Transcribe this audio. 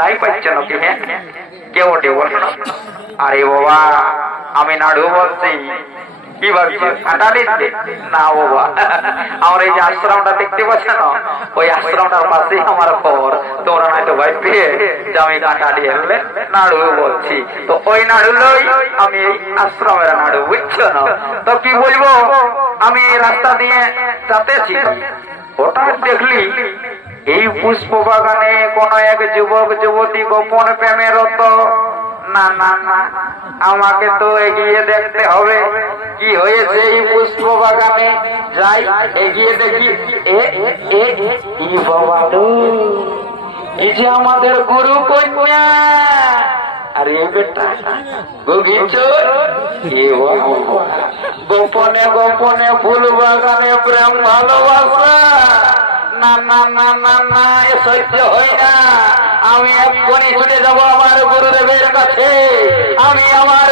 নাই পাচ্ছ নাকি? হ্যাঁ কেউ ওঠে বল। আরে বাবা আমি নাড়ু বলছি, কি ভাবছি কাঁটা দিচ্ছে না বাবা? আমার এই যে আশ্রমটা দেখতে পাচ্ছ না, ওই আশ্রমটার পাশেই আমার ঘর। তোমরা নয়তো ভাববে যে আমি কাঁটা দিয়ে নাড়ু বলছি, তো ওই নাড়ু লই আমি এই আশ্রমের নাড়ু, বুঝছো না? তো কি বলবো, আমি এই রাস্তা দিয়ে যাতেছি, হঠাৎ দেখলি এই পুষ্প বাগানে কোন এক যুবক যুবতী গোপন প্রেমে রত। না না না, আমাকে তো এগিয়ে দেখতে হবে কি হয়েছে এই পুষ্প বাগানে। যাই এগিয়ে দেখি, এ বাবা এই যে আমাদের গুরু কন্যা। আরে বেটা গোপনে গোপনে ফুল বাগানে প্রেম ভালোবাসা। না না না না না, এ সহ্য হয় না। আমি এক্ষুনি চলে যাবো আমার গুরুদেবের কাছে। আমি আমার